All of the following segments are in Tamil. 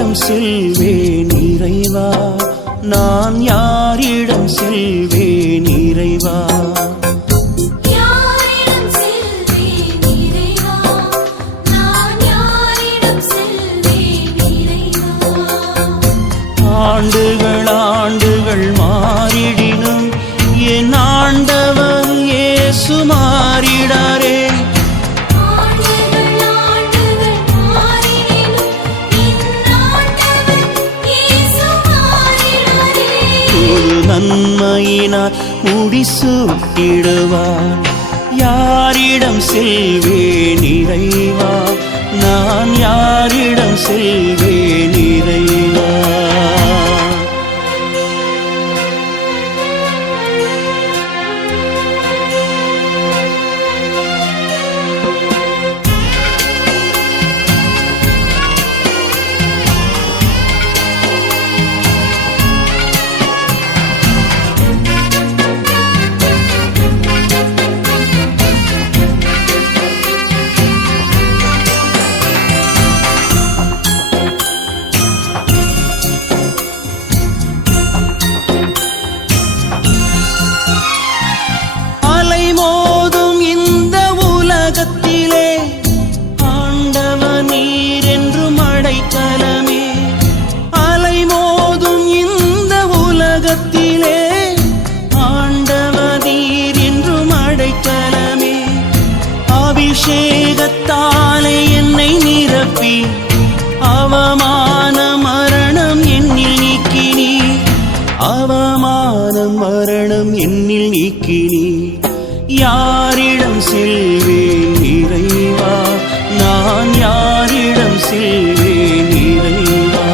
யாரிடம் செல்வேன் இறைவா, நான் யாரிடம் செல்வேன் இறைவா? ஆண்டுகள் ஆண்டுகள் மாறிடினும் என் ஆண்டவர் இயேசு மாறிடாரே. ஒரு நன்மையினால் முடிசூட்டிடுவார். யாரிடம் செல்வேன் இறைவா, நான் யாரிடம் செல்வேன் இறைவா? அபிஷேகத்தாலே என்னை நிரப்பி அவமான மரணம் என்னில் நீக்கினி, அவமான மரணம் என்னில் நீக்கினி. யாரிடம் செல்வேன் இறைவா, நான் யாரிடம் செல்வேன் இறைவா?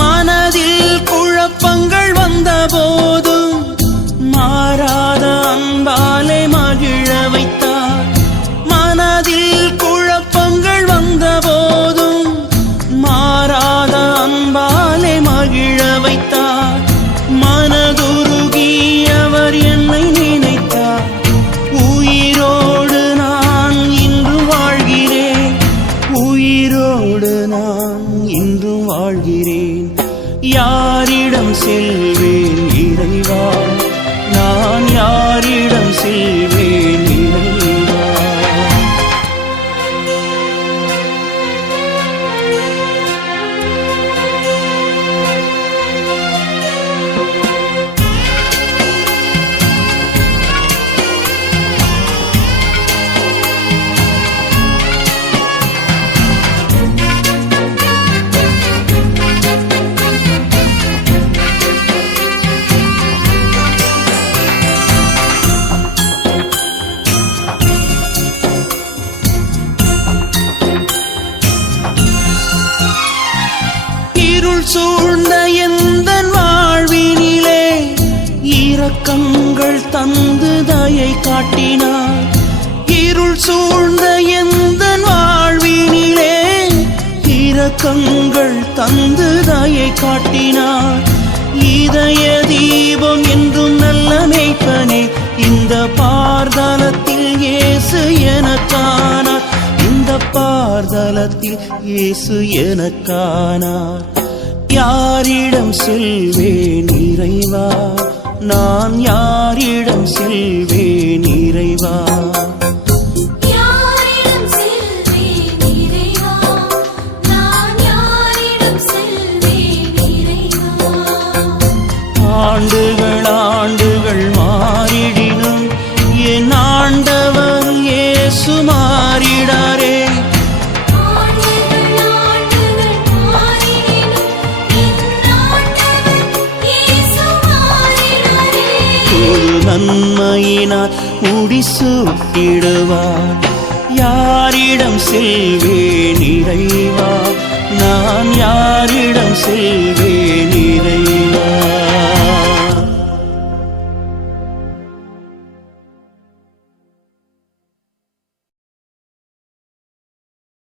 மனதில் குழப்பங்கள் வந்த போதும் மாறாத அன்பாலே மகிழ வைத்தார். மனதில் குழப்பங்கள் வந்த போதும் மாறாத அன்பாலே மகிழ வைத்தார். மனதுருகி அவர் என்னை நினைத்தார். உயிரோடு நான் இன்று வாழ்கிறேன், உயிரோடு நான் இன்று வாழ்கிறேன். யாரிடம் செல்வேன் இறைவா, நான் யாரிடம் செல்வேன் இறைவா? சூழ்ந்த எந்தன் வாழ்வினிலே இரக்கங்கள் தந்து தயை காட்டினார். இருள் சூழ்ந்த எந்தன் வாழ்வினிலே இரக்கங்கள் தந்து தயை காட்டினார். இதய தீபம் என்றும் நல்ல மேய்ப்பனே, இந்த பார்தலத்தில் இயேசு எனக்கானார். இந்த பார்தலத்தில் இயேசு எனக்கானார். யாரிடம் செல்வேன் இறைவா, நான் யாரிடம் செல்வேன் இறைவா? ஆண்டுகள் ஆண்டுகள் மாறிடினும் என் ஆண்டவர் இயேசு மாறிடாரே. நன்மையினால் முடிசூட்டிடுவார். யாரிடம் செல்வேன் இறைவா, நான் யாரிடம் செல்வேன்